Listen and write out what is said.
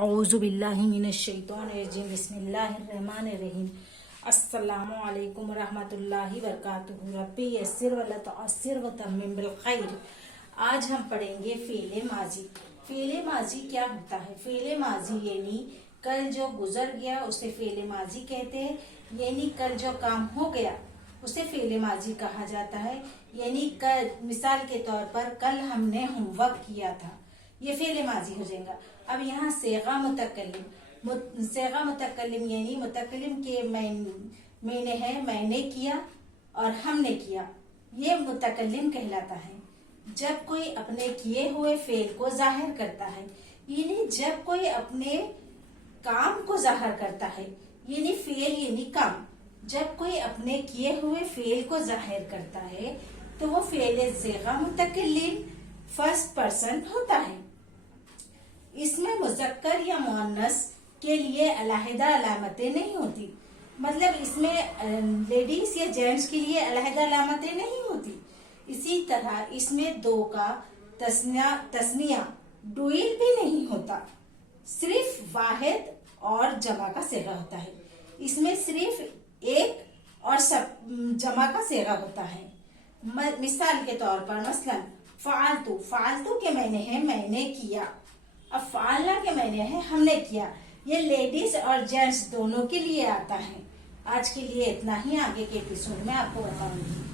अऊज़ु बिल्लाहि मिनश्शैतानिर्रजीम बिस्मिल्लाहिर्रहमानिर्रहीम। अस्सलामु अलैकुम रहमतुल्लाहि वबरकातुहू। रब्बी यस्सिर वला तुअस्सिर व तम्मिम बिल खैर। आज हम पढ़ेंगे फ़ेले माजी। फ़ेले माजी क्या होता है? फ़ेले माजी यानी कल जो गुजर गया उसे फ़ेले माजी कहते हैं। यानी कल जो काम हो गया उसे फ़ेले माजी कहा जाता है। यानी कल, मिसाल के तौर पर कल हमने होमवर्क किया था, ये फ़ेले माजी हो जाएगा। अब यहाँ सेगा मुतकल्लिम, सेगा मुतकल्लिम यानी मुतकल्लिम के मैंने है, मैंने किया और हमने किया, ये मुतकल्लिम कहलाता है। जब कोई अपने किए हुए फेल को जाहिर करता है, यानी जब कोई अपने काम को जाहिर करता है, यानी फेल यानी काम, जब कोई अपने किए हुए फेल को जाहिर करता है तो वो फेल सेगा मुतकल्लिम फर्स्ट पर्सन होता है। इसमें मुज़क्कर या मुअन्नस के लिए अलहदा अलामतें नहीं होती, मतलब इसमें लेडीज या जेंट्स के लिए अलहदा अलामतें नहीं होती। इसी तरह इसमें दो का तस्निया डुइल भी नहीं होता, सिर्फ वाहिद और जमा का सेगा होता है। इसमें सिर्फ एक और सब जमा का सेगा होता है। मिसाल के तौर पर मसलन फालतू, फालतू के मैंने है, मैंने किया। अब फालना के मैंने है, हमने किया। ये लेडीज और जेंट्स दोनों के लिए आता है। आज के लिए इतना ही, आगे के एपिसोड में आपको बताऊंगी।